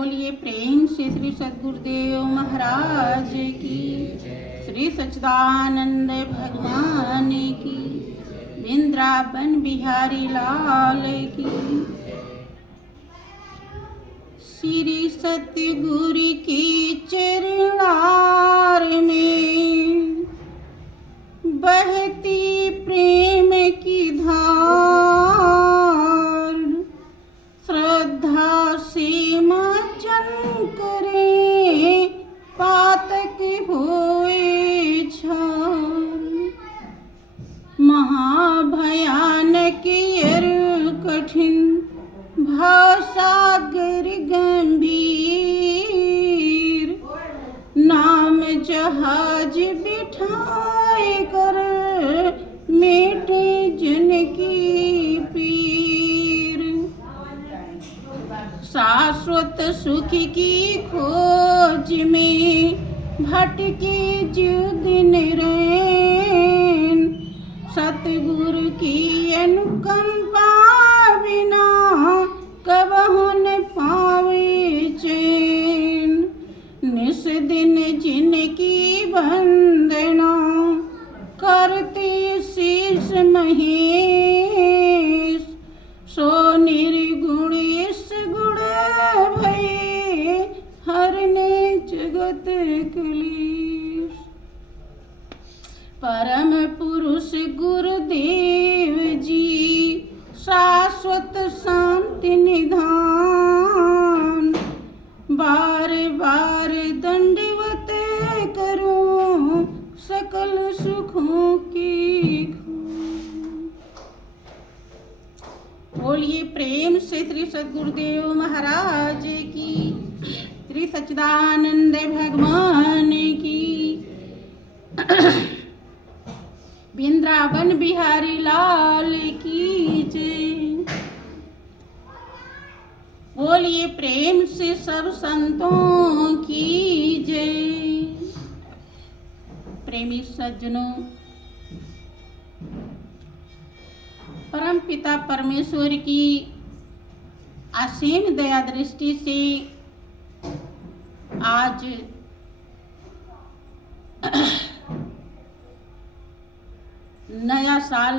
बोलिए प्रेम से श्री सद्गुरुदेव महाराज की, श्री सच्चिदानंद भगवान की, वृंदावन बिहारी लाल की। श्री सतगुरु की चरणार में बहती प्रेम की धार, श्रद्धा से मचन करे पातक होए छार। महाभयानक यर कठिन भावसागर गंभीर, नाम जहाज बिठाए कर मेटे जन की पीर। शाश्वत सुख की खोज में भटके जो दिन रैन, सतगुरु की अनुकंपा बिना कबहु न पावे चैन। निस दिन जिनकी वंदना करते शीश महेश, सो निर्गुण इस गुण भये हरने जगत कलेश। परम पुरुष गुरुदेव जी शाश्वत शांति निधान, बार बार दंडवत करूं सकल सुखों की खोज। बोलिए प्रेम से श्री सद्गुरुदेव महाराज की, श्री सच्चिदानंद भगवान की, वृंदावन बिहारी लाल की जय। बोलिए प्रेम से सब संतों की जय। प्रेमी सज्जनों, परम पिता परमेश्वर की असीम दया दृष्टि से आज नया साल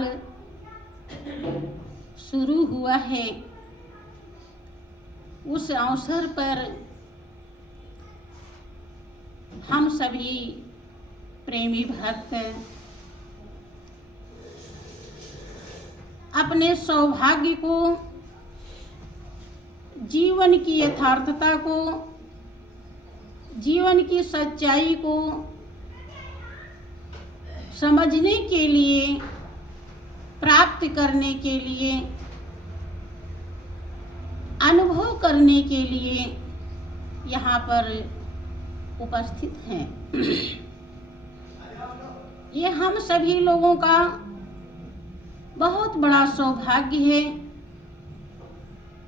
शुरू हुआ है। उस अवसर पर हम सभी प्रेमी भक्त अपने सौभाग्य को, जीवन की यथार्थता को, जीवन की सच्चाई को समझने के लिए, प्राप्त करने के लिए, अनुभव करने के लिए यहाँ पर उपस्थित हैं। ये हम सभी लोगों का बहुत बड़ा सौभाग्य है,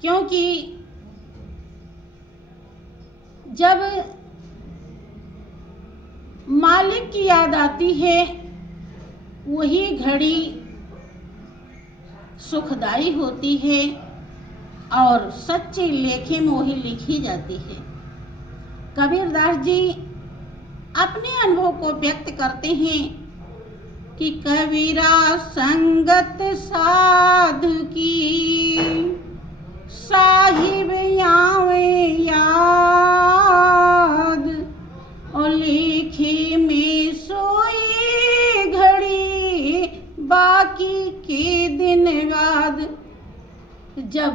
क्योंकि जब मालिक की याद आती है वही घड़ी सुखदाई होती है और सच्चे लेखे में वही लिखी जाती है। कबीरदास जी अपने अनुभव को व्यक्त करते हैं कि कबीरा संगत साधु की, साहिब आवे याद, और लिखी में सोई घड़ी बाकी के दिन बाद। जब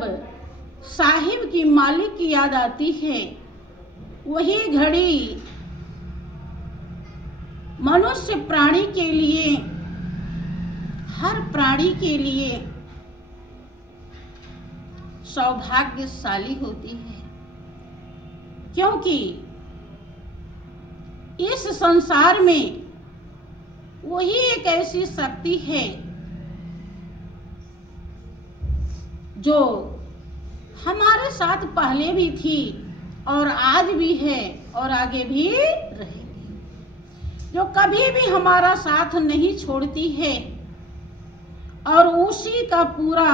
साहिब की, मालिक की याद आती है, वही घड़ी मनुष्य प्राणी के लिए, हर प्राणी के लिए सौभाग्यशाली होती है, क्योंकि इस संसार में वही एक ऐसी शक्ति है जो हमारे साथ पहले भी थी और आज भी है और आगे भी रहेगी, जो कभी भी हमारा साथ नहीं छोड़ती है और उसी का पूरा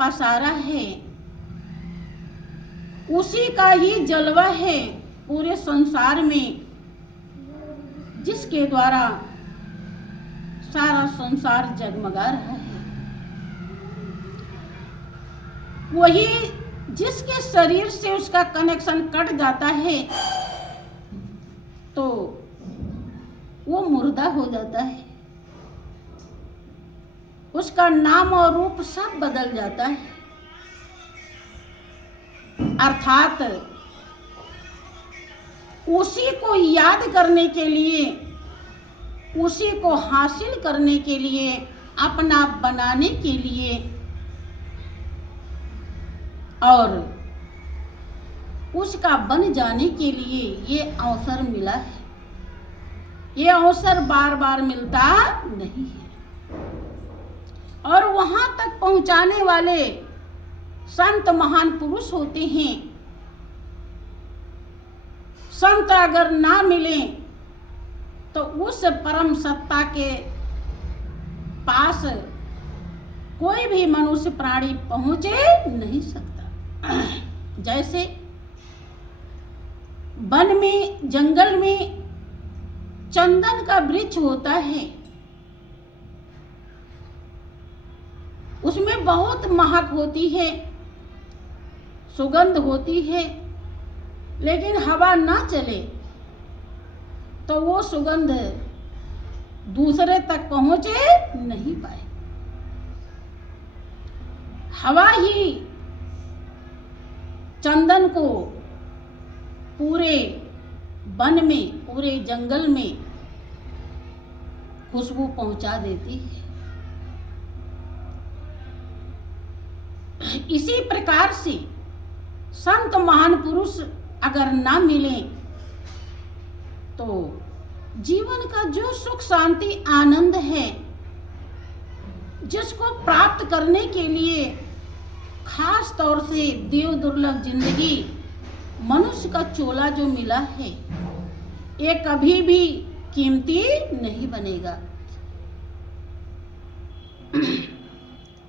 पसारा है। उसी का ही जलवा है पूरे संसार में, जिसके द्वारा सारा संसार जगमगा रहा है। वही जिसके शरीर से उसका कनेक्शन कट जाता है तो वो मुर्दा हो जाता है, उसका नाम और रूप सब बदल जाता है। अर्थात उसी को याद करने के लिए, उसी को हासिल करने के लिए, अपना बनाने के लिए और उसका बन जाने के लिए ये अवसर मिला है। ये अवसर बार बार मिलता नहीं है। और वहां तक पहुंचाने वाले संत महान पुरुष होते हैं। संत अगर ना मिले तो उस परम सत्ता के पास कोई भी मनुष्य प्राणी पहुंचे नहीं सकता। जैसे वन में, जंगल में चंदन का वृक्ष होता है, उसमें बहुत महक होती है, सुगंध होती है, लेकिन हवा ना चले तो वो सुगंध दूसरे तक पहुंचे नहीं पाए। हवा ही चंदन को पूरे वन में, पूरे जंगल में खुशबू पहुंचा देती है। इसी प्रकार से संत महान पुरुष अगर ना मिले तो जीवन का जो सुख शांति आनंद है, जिसको प्राप्त करने के लिए खास तौर से देव दुर्लभ जिंदगी मनुष्य का चोला जो मिला है, ये कभी भी कीमती नहीं बनेगा।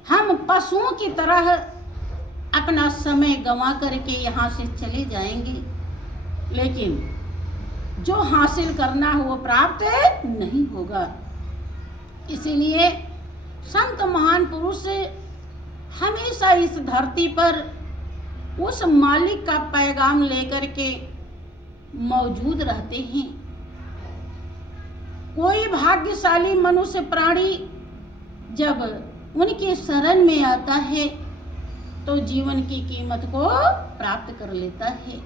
हम पशुओं की तरह अपना समय गंवा करके यहाँ से चले जाएंगे, लेकिन जो हासिल करना है वो प्राप्त नहीं होगा। इसीलिए संत महान पुरुष हमेशा इस धरती पर उस मालिक का पैगाम लेकर के मौजूद रहते हैं। कोई भाग्यशाली मनुष्य प्राणी जब उनके शरण में आता है तो जीवन की कीमत को प्राप्त कर लेता है।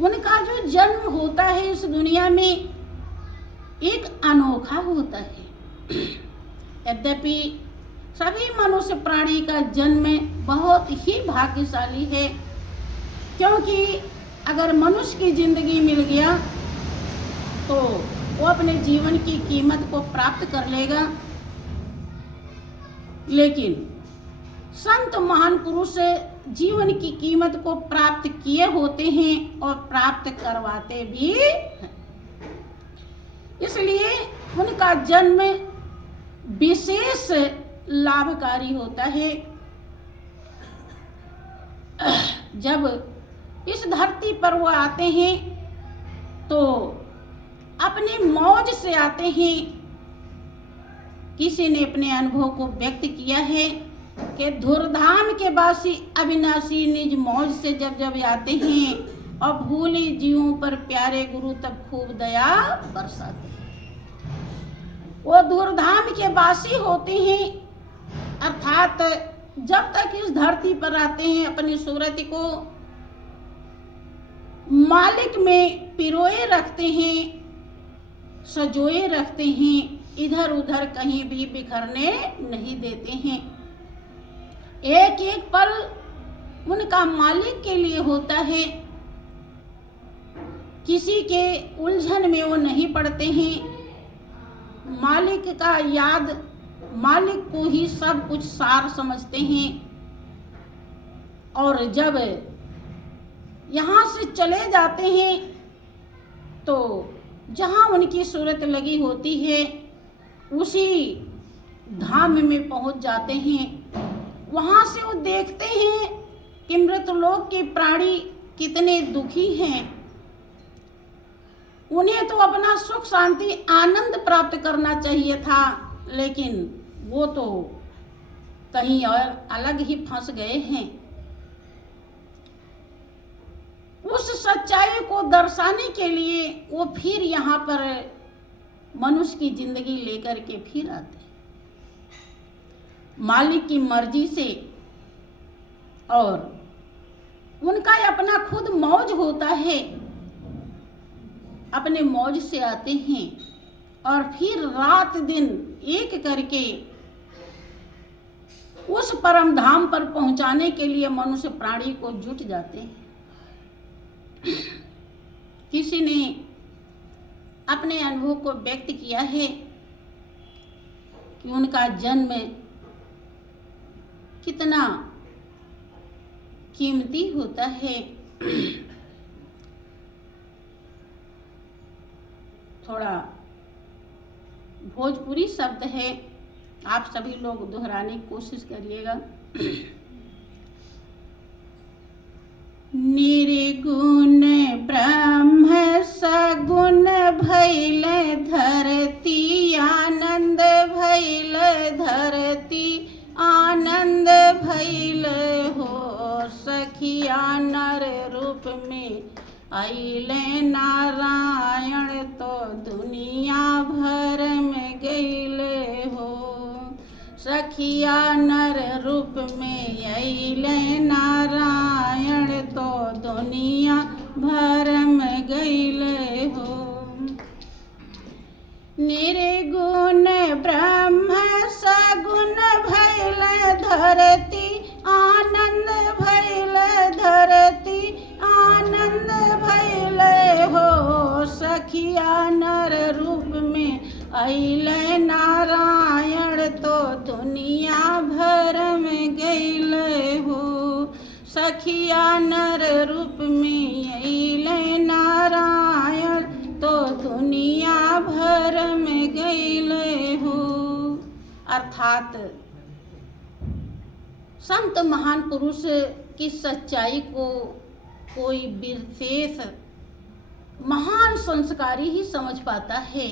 उनका जो जन्म होता है इस दुनिया में एक अनोखा होता है। यद्यपि सभी मनुष्य प्राणी का जन्म बहुत ही भाग्यशाली है, क्योंकि अगर मनुष्य की जिंदगी मिल गया तो वो अपने जीवन की कीमत को प्राप्त कर लेगा। लेकिन संत महान पुरुष जीवन की कीमत को प्राप्त किए होते हैं और प्राप्त करवाते भी हैं। इसलिए उनका जन्म विशेष लाभकारी होता है। जब इस धरती पर वो आते हैं तो अपनी मौज से आते हैं। किसी ने अपने अनुभव को व्यक्त किया है कि धुरधाम के वासी अविनाशी निज मौज से जब जब आते हैं और भूले जीवों पर प्यारे गुरु तब खूब दया बरसाते हैं। वो धुरधाम के वासी होते हैं, अर्थात जब तक इस धरती पर आते हैं अपनी सूरत को मालिक में पिरोए रखते हैं, सजोए रखते हैं, इधर उधर कहीं भी बिखरने नहीं देते हैं। एक एक पल उनका मालिक के लिए होता है। किसी के उलझन में वो नहीं पड़ते हैं। मालिक का याद, मालिक को ही सब कुछ सार समझते हैं। और जब यहाँ से चले जाते हैं तो जहाँ उनकी सूरत लगी होती है उसी धाम में पहुँच जाते हैं। वहाँ से वो देखते हैं कि मृतलोक के प्राणी कितने दुखी हैं। उन्हें तो अपना सुख शांति आनंद प्राप्त करना चाहिए था, लेकिन वो तो कहीं और अलग ही फंस गए हैं। उस सच्चाई को दर्शाने के लिए वो फिर यहाँ पर मनुष्य की जिंदगी लेकर के फिर आते हैं, मालिक की मर्जी से। और उनका अपना खुद मौज होता है, अपने मौज से आते हैं और फिर रात दिन एक करके उस परम धाम पर पहुंचाने के लिए मनुष्य प्राणी को जुट जाते हैं। किसी ने अपने अनुभव को व्यक्त किया है कि उनका जन्म कितना कीमती होता है। थोड़ा भोजपुरी शब्द है, आप सभी लोग दोहराने की कोशिश करिएगा। निर्गुण ब्रह्म सगुण भैल धरती, आनंद भैल धरती, आनंद भैल हो। सखिया नर रूप में अइले नारायण, तो दुनिया भर में गइले हो। सखिया नर रूप में अइले नारायण, तो दुनिया भर में गइले हो। निर्गुण ब्रह्म सगुण भैल धरती, आनंद भैल धरती, आनंद भैल हो। सखिया नर रूप में अइले नारायण, तो दुनिया भर में गइले हो। सखिया नर रूप में अइले नारायण, तो दुनिया भर में गइले हो। अर्थात संत महान पुरुष की सच्चाई को कोई विशेष महान संस्कारी ही समझ पाता है,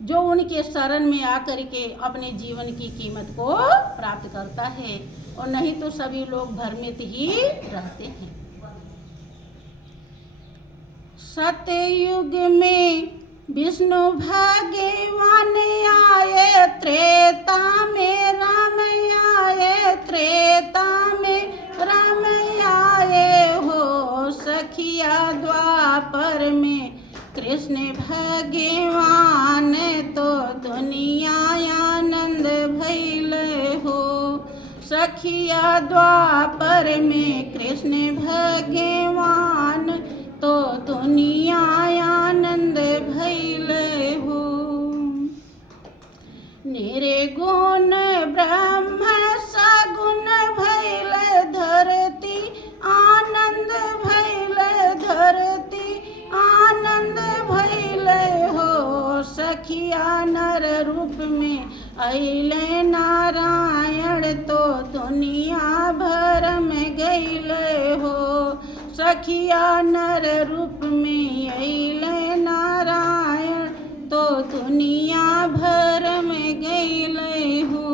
जो उनके शरण में आकर के अपने जीवन की कीमत को प्राप्त करता है, और नहीं तो सभी लोग भ्रमित ही रहते हैं। सतयुग में विष्णु भगवान आए, त्रेता में राम आए, त्रेता में राम आए हो। सखिया द्वापर में कृष्ण भगवान, तो दुनिया आनंद भइल हो। सखिया द्वापर में कृष्ण भगवान, तो दुनिया आनंद भइल हो। निर्गुण ब्रह्म सगुण भइल धरती, आनंद भइल धरती, आनंद भइल हो। सखिया नर रूप में अइले नारायण, तो दुनिया भर में गइले हो। सखिया नर रूप में अइले नारायण, तो दुनिया भर में गइले हो।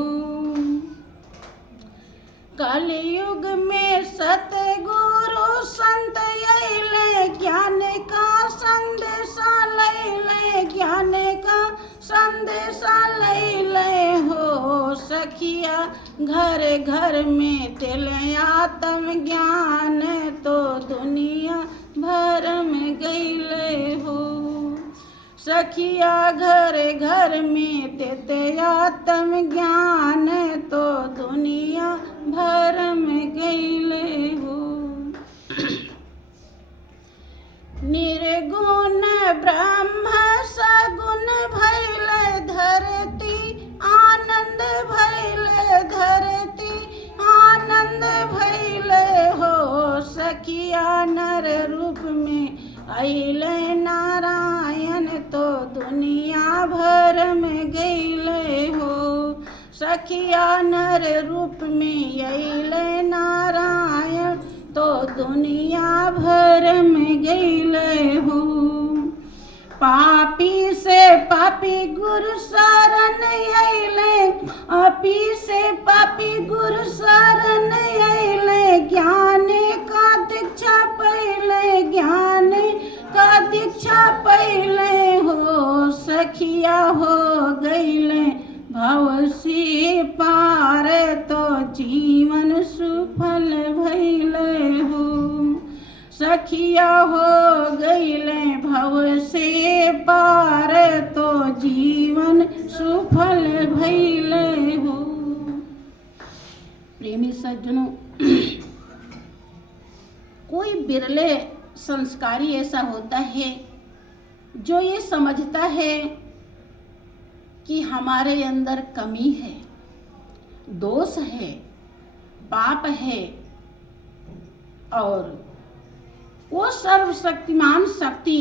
कलयुग में सतगुरु संत अइले, ज्ञान का संदेशा लैले, ज्ञान का संदेशा लैले हो। सखिया घर घर में तिल आत्म ज्ञान, तो दुनिया भर में गइले हो। सखिया घर घर में तिल आत्म ज्ञान, तो दुनिया भर में गइले हो। निर्गुण ब्रह्म सगुण भइल धरती, आनंद भइल धरती, आनंद भइल हो। सखिया नर रूप में अइले नारायण, तो दुनिया भर में गइले हो। सखिया नर रूप में अइले नारायण, तो दुनिया भर में गईले हो। पापी से पापी गुरु शरण अइले, पापी से पापी गुरु शरण अइले। ज्ञान का दीक्षा पहले, ज्ञान का दीक्षा पहले हो। सखिया हो गईले भव से पार, तो जीवन सुफल भइले हो। सखिया हो गईले भव से पार, तो जीवन सुफल भइले हो। प्रेमी सज्जनों, कोई बिरले संस्कारी ऐसा होता है जो ये समझता है कि हमारे अंदर कमी है, दोष है, पाप है, और वो सर्वशक्तिमान शक्ति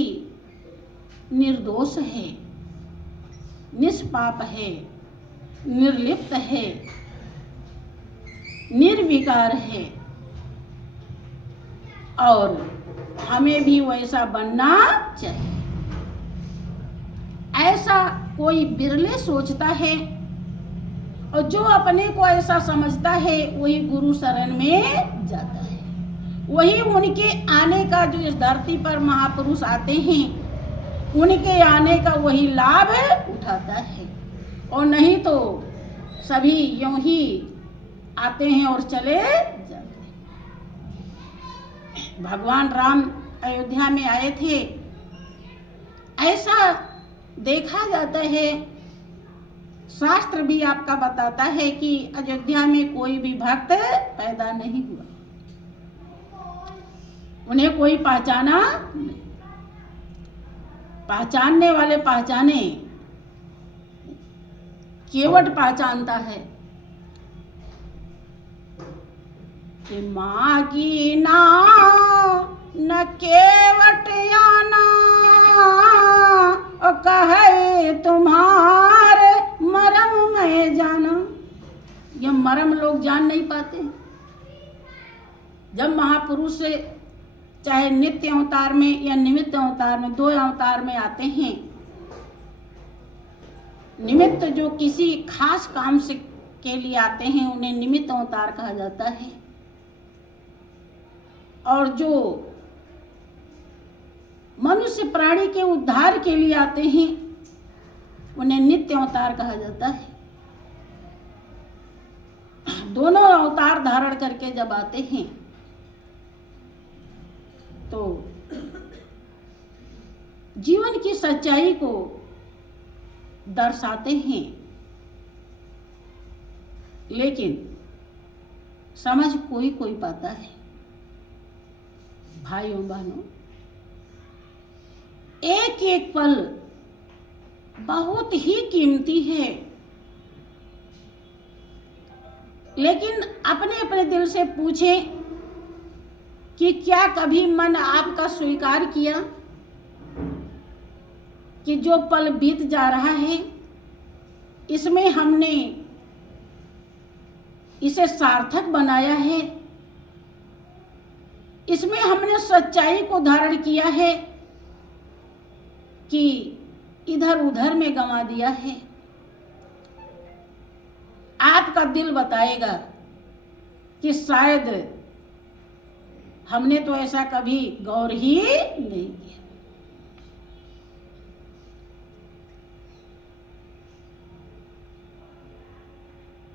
निर्दोष है, निष्पाप है, निर्लिप्त है, निर्विकार है, और हमें भी वैसा बनना चाहिए। ऐसा कोई बिरले सोचता है, और जो अपने को ऐसा समझता है वही गुरु शरण में जाता है। वही उनके आने का, जो इस धरती पर महापुरुष आते हैं, उनके आने का वही लाभ उठाता है। और नहीं तो सभी यूं ही आते हैं और चले जाते हैं। भगवान राम अयोध्या में आए थे, ऐसा देखा जाता है, शास्त्र भी आपका बताता है कि अयोध्या में कोई भी भक्त पैदा नहीं हुआ, उन्हें कोई पहचाना नहीं। पहचानने वाले पहचाने, केवट पहचानता है कि मागी ना न केवट आना, और कहे तुम्हारे मरम में जाना। ये मरम लोग जान नहीं पाते। जब महापुरुष से चाहे नित्य अवतार में या निमित्त अवतार में, दो अवतार में आते हैं, निमित्त जो किसी खास काम से के लिए आते हैं उन्हें निमित्त अवतार कहा जाता है, और जो मनुष्य प्राणी के उद्धार के लिए आते हैं उन्हें नित्य अवतार कहा जाता है। दोनों अवतार धारण करके जब आते हैं तो जीवन की सच्चाई को दर्शाते हैं, लेकिन समझ कोई कोई पाता है। भाइयों बहनों, एक एक पल बहुत ही कीमती है, लेकिन अपने अपने दिल से पूछें कि क्या कभी मन आपका स्वीकार किया कि जो पल बीत जा रहा है इसमें हमने इसे सार्थक बनाया है, इसमें हमने सच्चाई को धारण किया है कि इधर उधर में गंवा दिया है। आपका दिल बताएगा कि शायद हमने तो ऐसा कभी गौर ही नहीं किया।